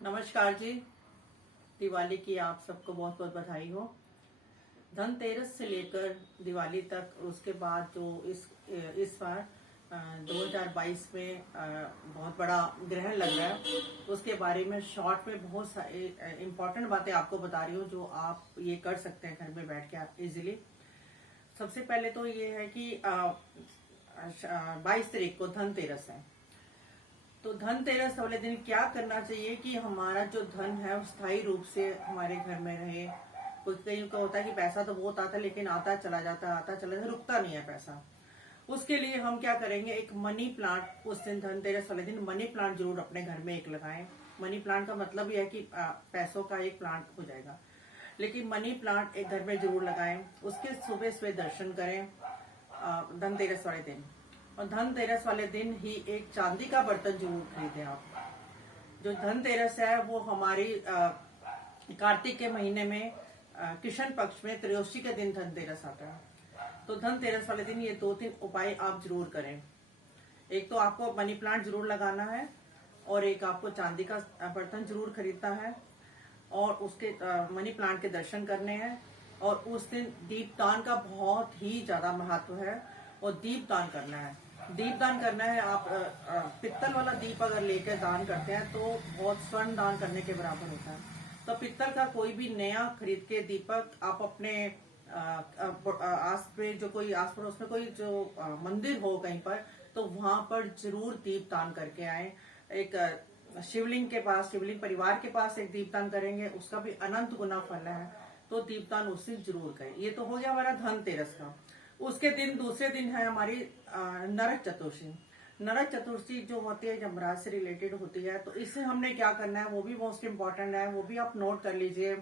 नमस्कार जी। दिवाली की आप सबको बहुत बहुत बधाई हो। धनतेरस से लेकर दिवाली तक, उसके बाद जो इस बार 2022 में बहुत बड़ा ग्रहण लग रहा है, उसके बारे में शॉर्ट में बहुत सारी इम्पोर्टेंट बातें आपको बता रही हूँ जो आप ये कर सकते हैं घर में बैठ के इजीली। सबसे पहले तो ये है कि 22 तारीख को धनतेरस है। तो धनतेरस वाले दिन क्या करना चाहिए कि हमारा जो धन है वो स्थायी रूप से हमारे घर में रहे। कुछ कहीं का होता है कि पैसा तो बहुत आता है लेकिन आता चला जाता रुकता नहीं है पैसा। उसके लिए हम क्या करेंगे, एक मनी प्लांट उस दिन धनतेरस वाले दिन मनी प्लांट जरूर अपने घर में एक लगाएं। मनी प्लांट का मतलब यह है कि पैसों का एक प्लांट हो जाएगा, लेकिन मनी प्लांट एक घर में जरूर लगाएं। उसके सुबह सुबह दर्शन करें धनतेरस वाले दिन। और धनतेरस वाले दिन ही एक चांदी का बर्तन जरूर खरीदें आप। जो धनतेरस है वो हमारी कार्तिक के महीने में कृष्ण पक्ष में त्रयोदशी के दिन धनतेरस आता है। तो धनतेरस वाले दिन ये 2-3 उपाय आप जरूर करें। एक तो आपको मनी प्लांट जरूर लगाना है, और एक आपको चांदी का बर्तन जरूर खरीदना है, और उसके मनी प्लांट के दर्शन करने हैं। और उस दिन दीपदान का बहुत ही ज्यादा महत्व है, और दीपदान करना है। दीपदान करना है। आप पित्तल वाला दीप अगर लेकर दान करते हैं तो बहुत स्वर्ण दान करने के बराबर होता है। तो पित्तल का कोई भी नया खरीद के दीपक आप अपने आस पे जो कोई आस पड़ोस में कोई जो मंदिर हो कहीं पर, तो वहां पर जरूर दीपदान करके आए। एक शिवलिंग के पास, शिवलिंग परिवार के पास एक दीपदान करेंगे, उसका भी अनंत गुना फल है। तो दीपदान उस दिन जरूर करें। ये तो हो गया हमारा धनतेरस का। उसके दिन दूसरे दिन है हमारी नरक चतुर्थी। नरक चतुर्थी जो होती है यमराज से रिलेटेड होती है। तो इससे हमने क्या करना है वो भी मोस्ट इम्पोर्टेंट है, वो भी आप नोट कर लीजिए।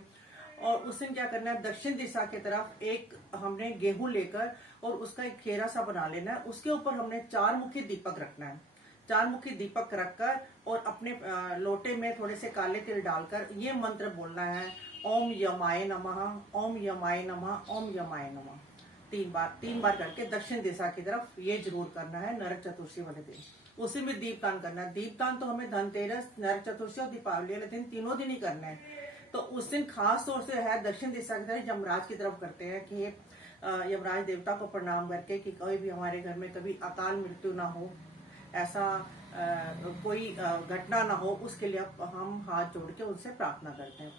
और उस दिन क्या करना है, दक्षिण दिशा की तरफ एक हमने गेहूं लेकर और उसका एक घेरा सा बना लेना है। उसके ऊपर हमने 4 मुखी दीपक रखना है। 4 मुखी दीपक रखकर और अपने लोटे में थोड़े से काले तिल डालकर ये मंत्र बोलना है, ओम यमाय नमः, ओम यमाय नमः, ओम यमाय नमः। 3 बार करके दक्षिण दिशा की तरफ ये जरूर करना है नरक चतुर्थी वाले दिन। उसी में दीपदान करना है। दीपदान तो हमें धनतेरस, नरक चतुर्थी और दीपावली वाले दिन तीनों दिन ही करना है। तो उस दिन खास तौर से है दक्षिण दिशा की तरफ यमराज की तरफ करते हैं कि यमराज देवता को प्रणाम करके कि कोई भी हमारे घर में कभी अकाल मृत्यु ना हो, ऐसा कोई घटना ना हो, उसके लिए हम हाथ जोड़ के उनसे प्रार्थना करते हैं।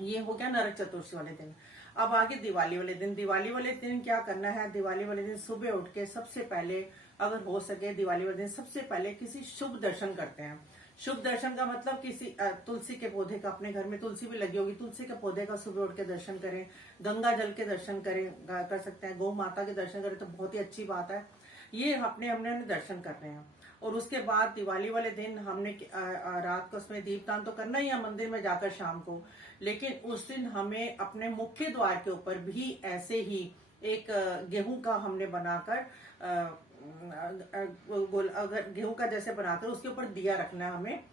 ये हो गया नरक चतुर्थी वाले दिन। अब आगे दिवाली वाले दिन। दिवाली वाले दिन क्या करना है, दिवाली वाले दिन सुबह उठ के सबसे पहले, अगर हो सके दिवाली वाले दिन सबसे पहले किसी शुभ दर्शन करते हैं। शुभ दर्शन का मतलब किसी तुलसी के पौधे का, अपने घर में तुलसी भी लगी होगी, तुलसी के पौधे का सुबह उठ के दर्शन करें। गंगा जल के दर्शन करें, कर सकते हैं। गौ माता के दर्शन करें तो बहुत ही अच्छी बात है। ये अपने हमने दर्शन करने हैं। और उसके बाद दिवाली वाले दिन हमने रात को उसमें दीपदान तो करना ही है मंदिर में जाकर शाम को, लेकिन उस दिन हमें अपने मुख्य द्वार के ऊपर भी ऐसे ही एक गेहूं का हमने बनाकर अगर गेहूं का जैसे बनाकर उसके ऊपर दिया रखना है हमें।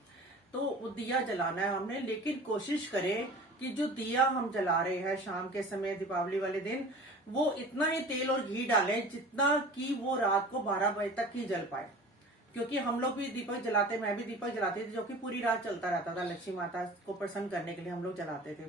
तो वो दिया जलाना है हमने, लेकिन कोशिश करें कि जो दिया हम जला रहे हैं शाम के समय दीपावली वाले दिन, वो इतना ही तेल और घी डालें जितना कि वो रात को 12 बजे तक ही जल पाए। क्योंकि हम लोग भी दीपक जलाते, मैं भी दीपक जलाती थी, जो कि पूरी रात चलता रहता था। लक्ष्मी माता को प्रसन्न करने के लिए हम लोग जलाते थे।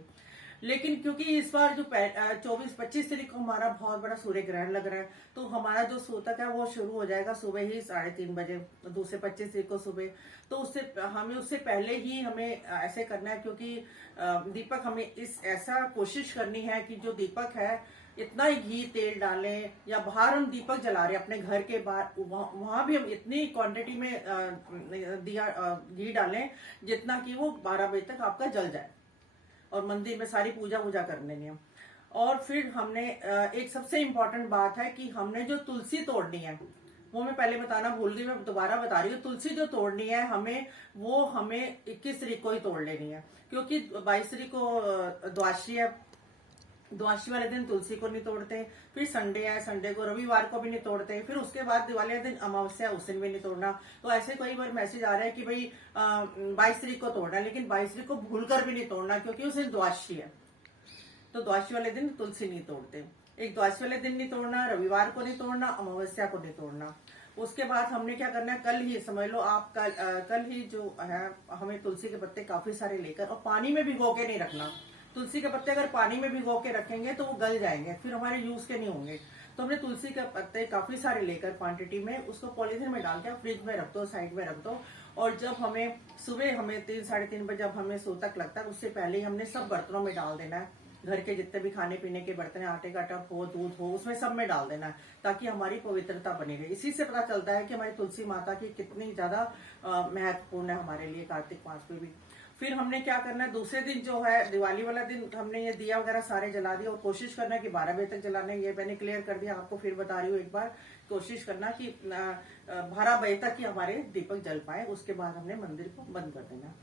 लेकिन क्योंकि इस बार जो 24-25 तारीख को हमारा बहुत बड़ा सूर्य ग्रहण लग रहा है, तो हमारा जो सूतक है वो शुरू हो जाएगा सुबह ही 3:30 बजे, दूसरे 25 तारीख को सुबह। तो उससे पहले ही हमें ऐसे करना है, क्योंकि दीपक हमें ऐसा कोशिश करनी है कि जो दीपक है इतना ही घी तेल डालें, या बाहर हम दीपक जला रहे हैं अपने घर के बाहर, वहां भी हम इतनी क्वांटिटी में दिया घी डालें जितना कि वो 12 बजे तक आपका जल जाए, और मंदिर में सारी पूजा वूजा कर लेनी है। और फिर हमने एक सबसे इम्पोर्टेंट बात है कि हमने जो तुलसी तोड़नी है, वो मैं पहले बताना भूल गई, मैं दोबारा बता रही हूँ। तुलसी जो तोड़नी है हमें 21 तारीख को ही तोड़ लेनी है, क्योंकि 22 तारीख को द्वादशी है। द्वादशी वाले दिन तुलसी को नहीं तोड़ते। फिर संडे है, संडे को, रविवार को भी नहीं तोड़ते। फिर उसके बाद दिवाली वाले दिन अमावस्या, उस दिन भी नहीं तोड़ना। तो ऐसे कई बार मैसेज आ रहा है कि भाई 22 तारीख को तोड़ना है, लेकिन 22 तारीख को भूलकर भी नहीं तोड़ना, क्योंकि उस दिन द्वादशी है। तो द्वादशी वाले दिन तुलसी नहीं तोड़ते। एक द्वादशी वाले दिन नहीं तोड़ना, रविवार को नहीं तोड़ना, अमावस्या को नहीं तोड़ना। उसके बाद हमने क्या करना है, कल ही समझ लो आप, कल ही जो है हमें तुलसी के पत्ते काफी सारे लेकर, और पानी में भिगो के नहीं रखना। तुलसी के पत्ते अगर पानी में भिगो के रखेंगे तो वो गल जाएंगे, फिर हमारे यूज के नहीं होंगे। तो हमने तुलसी के पत्ते काफी सारे लेकर क्वांटिटी में उसको पॉलीथिन में डाल के फ्रिज में रख दो, साइड में रख दो। और जब हमें सुबह हमें 3-3:30 बजे जब हमें सूतक लगता है, उससे पहले ही हमने सब बर्तनों में डाल देना है। घर के जितने भी खाने पीने के बर्तन, आटे का टप हो, दूध हो, उसमें सब में डाल देना है, ताकि हमारी पवित्रता बनी रहे। इसी से पता चलता है कि हमारी तुलसी माता की कितनी ज्यादा महत्वपूर्ण है हमारे लिए कार्तिक मास में भी। फिर हमने क्या करना है, दूसरे दिन जो है दिवाली वाला दिन हमने ये दिया वगैरह सारे जला दिया, और कोशिश करना है कि 12 बजे तक जलाना है। ये मैंने क्लियर कर दिया आपको, फिर बता रही हूँ एक बार। कोशिश करना कि 12 बजे तक ही हमारे दीपक जल पाए, उसके बाद हमने मंदिर को बंद कर देना।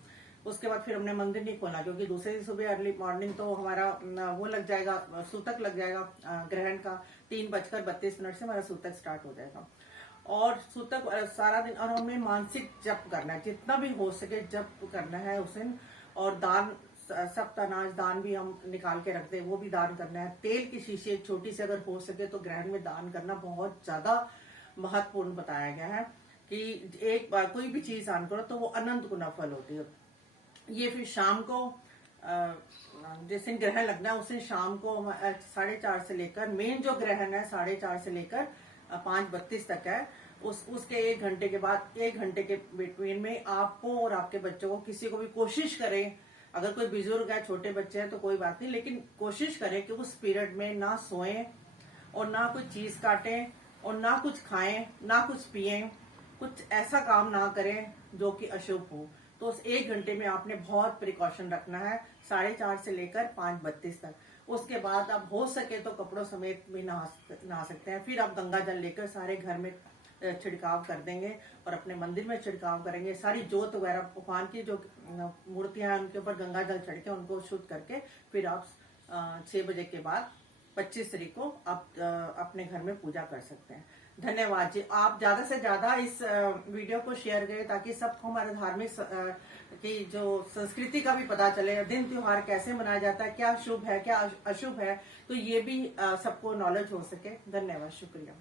उसके बाद फिर हमने मंदिर नहीं खोलना, क्योंकि दूसरे दिन सुबह अर्ली मॉर्निंग तो हमारा वो लग जाएगा, सूतक लग जाएगा ग्रहण का। 3:32 से हमारा सूतक स्टार्ट हो जाएगा। और सूतक सारा दिन, और हमें मानसिक जप करना है, जितना भी हो सके जप करना है उस दिन। और दान, सप्त अनाज दान भी हम निकाल के रखते हैं, वो भी दान करना है। तेल की शीशी एक छोटी सी अगर हो सके तो ग्रहण में दान करना बहुत ज्यादा महत्वपूर्ण बताया गया है, कि एक बार कोई भी चीज दान करो तो वो अनंत गुना फल होती है। ये फिर शाम को जिस दिन ग्रहण लगना है उस दिन शाम को 4:30 से लेकर, मेन जो ग्रहण है 4:30 से लेकर 5:32 तक है, उसके 1 घंटे के बाद, 1 घंटे के बिटवीन में आपको और आपके बच्चों को, किसी को भी कोशिश करें, अगर कोई बुजुर्ग है, छोटे बच्चे हैं तो कोई बात नहीं, लेकिन कोशिश करें कि उस पीरियड में ना सोएं और ना कुछ चीज काटें और ना कुछ खाएं, ना कुछ पिएं, कुछ ऐसा काम ना करें जो कि अशुभ हो। तो उस 1 घंटे में आपने बहुत प्रिकॉशन रखना है, 4:30 से लेकर 5:32 तक। उसके बाद आप हो सके तो कपड़ों समेत भी नहा सकते हैं। फिर आप गंगा जल लेकर सारे घर में छिड़काव कर देंगे, और अपने मंदिर में छिड़काव करेंगे। सारी जोत वगैरह, भगवान की जो मूर्तियां हैं उनके ऊपर गंगा जल छिड़के के उनको शुद्ध करके, फिर आप 6 बजे के बाद 25 तारीख को आप अपने घर में पूजा कर सकते हैं। धन्यवाद जी। आप ज्यादा से ज्यादा इस वीडियो को शेयर करें, ताकि सबको हमारे धार्मिक की जो संस्कृति का भी पता चले, दिन त्योहार कैसे मनाया जाता है, क्या शुभ है क्या अशुभ है, तो ये भी सबको नॉलेज हो सके। धन्यवाद, शुक्रिया।